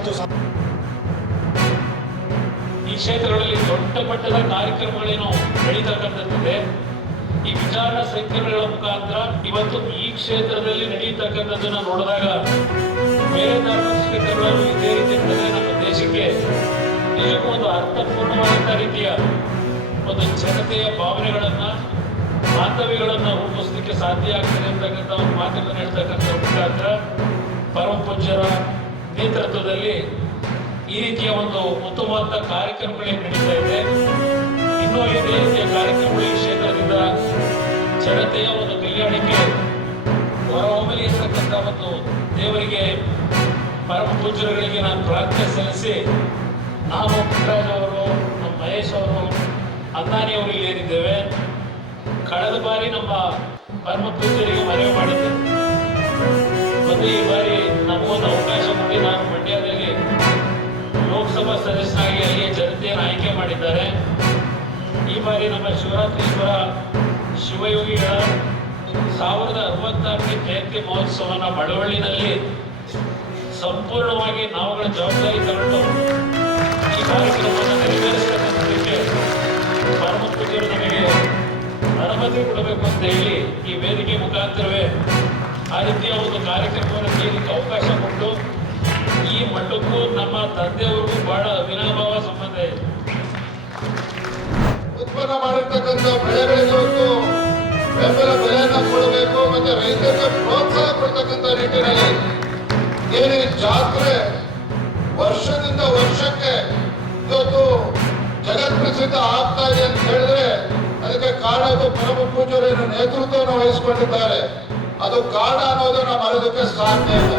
ಮತ್ತು ಈ ಕ್ಷೇತ್ರಗಳಲ್ಲಿ ದೊಡ್ಡ ಮಟ್ಟದ ಕಾರ್ಯಕ್ರಮಗಳೇನು ನಡೀತಕ್ಕಂಥದ್ದಿದೆ. ಈ ವಿಚಾರ ಸಂಕಿರಣಗಳ ಮುಖಾಂತರ ಇವತ್ತು ಈ ಕ್ಷೇತ್ರದಲ್ಲಿ ನಡೆಯತಕ್ಕಂಥದ್ದನ್ನ ನೋಡಿದಾಗ ಬೇರೆ ಧಾರ್ಮಿಕ ಕ್ಷೇತ್ರಗಳಲ್ಲೂ ಇದೇ ರೀತಿ ನಡೆದರೆ ನಮ್ಮ ದೇಶಕ್ಕೆ ನಿಜಕ್ಕೂ ಒಂದು ಅರ್ಥಪೂರ್ಣವಾದಂತಹ ರೀತಿಯ ಒಂದು ಜನತೆಯ ಭಾವನೆಗಳನ್ನ ಬಾಂಧವ್ಯಗಳನ್ನ ರೂಪಿಸಲಿಕ್ಕೆ ಸಾಧ್ಯ ಆಗ್ತದೆ ಅಂತಕ್ಕಂಥ ಒಂದು ಮಾತುಗಳನ್ನು ಹೇಳ್ತಕ್ಕಂಥ ಮುಖಾಂತರ ಪರಮ ಪೂಜ್ಯರ ನೇತೃತ್ವದಲ್ಲಿ ಈ ರೀತಿಯ ಒಂದು ಉತ್ತಮವಾದ ಕಾರ್ಯಕ್ರಮಗಳೇನು ನಡೀತಾ ಇದೆ. ಇನ್ನೂ ಇದೇ ರೀತಿಯ ಕಾರ್ಯಕ್ರಮಗಳು ಈ ಕ್ಷೇತ್ರದಿಂದ ಜನತೆಯ ಒಂದು ಕಲ್ಯಾಣಕ್ಕೆ ಹೊರಹೊಮ್ಮಲಿ ಇರ್ತಕ್ಕಂಥ ಒಂದು ದೇವರಿಗೆ ಪರಮ ಪೂಜ್ಯರುಗಳಿಗೆ ನಾನು ಪ್ರಾರ್ಥನೆ ಸಲ್ಲಿಸಿ, ನಾವು ಪುಟ್ಟರಾಜ್ ಅವರು, ನಮ್ಮ ಮಹೇಶ್ ಅವರು, ಅಂದಾನಿ ಅವರು ಇಲ್ಲಿ ಏನಿದ್ದೇವೆ, ಕಳೆದ ಬಾರಿ ನಮ್ಮ ಪರಮ ಪೂಜ್ಯರಿಗೆ ಮನವಿ ಮಾಡಿದ್ದೆ. ಮತ್ತು ಈ ಬಾರಿ ನಮಗೊಂದು ಅವಕಾಶ ಮಾಡಿ ನಾನು ಮಂಡ್ಯದಲ್ಲಿ ಲೋಕಸಭಾ ಸದಸ್ಯನಾಗಿ ಅಲ್ಲಿಯ ಜನತೆಯನ್ನು ಆಯ್ಕೆ ಮಾಡಿದ್ದಾರೆ. ಈ ಬಾರಿ ನಮ್ಮ ಶಿವರಾತ್ರೀಶ್ವರ ಶಿವಯೋಗಿಗಳ 1066ನೇ ಜಯಂತಿ ಮಹೋತ್ಸವನ ಮಳವಳ್ಳಿನಲ್ಲಿ ಸಂಪೂರ್ಣವಾಗಿ ನಾವುಗಳ ಜವಾಬ್ದಾರಿ ತಗೊಂಡು ಈ ಕಾರ್ಯಕ್ರಮವನ್ನು ನೆರವೇರಿಸತಕ್ಕಂಥದ್ದಕ್ಕೆ ಪರಮ ಪೂಜ್ಯರು ನಮಗೆ ಅನುಮತಿ ಕೊಡಬೇಕು ಅಂತ ಹೇಳಿ ಈ ವೇದಿಕೆ ಮುಖಾಂತರವೇ ಆ ರೀತಿಯ ಒಂದು ಕಾರ್ಯಕ್ರಮವನ್ನು ನೀಡಲಿಕ್ಕೆ ಅವಕಾಶ ಕೊಟ್ಟು, ಈ ಮಠಕ್ಕೂ ನಮ್ಮ ತಂದೆಯವರಿಗೂ ಬಹಳ ಅವಿನಾಭಾವ ಸಂಬಂಧ ಇದೆ. ಉತ್ಪನ್ನ ಮಾಡಿರ್ತಕ್ಕಂಥ ಬೆಳೆಗಳಿಗೆ ಒಂದು ಬೆಂಬಲ ಬೆಲೆಯನ್ನು ಕೊಡಬೇಕು ಮತ್ತೆ ರೈತರಿಗೆ ಪ್ರೋತ್ಸಾಹ ಕೊಡ್ತಕ್ಕಂಥ ನಿಟ್ಟಿನಲ್ಲಿ ಏನೇ ಜಾತ್ರೆ ವರ್ಷದಿಂದ ವರ್ಷಕ್ಕೆ ಇವತ್ತು ಜಗತ್ಪ್ರಸಿದ್ಧ ಆಗ್ತಾ ಇದೆ ಅಂತ ಹೇಳಿದ್ರೆ ಅದಕ್ಕೆ ಕಾರಣ ಪರಮ ಪೂಜ್ಯರು ನೇತೃತ್ವವನ್ನು ವಹಿಸಿಕೊಂಡಿದ್ದಾರೆ. ಅದು ಕಾರಣ ಅನ್ನೋದನ್ನ ಮರೆಯೋದಕ್ಕೆ ಸಾಧ್ಯ ಇಲ್ಲ.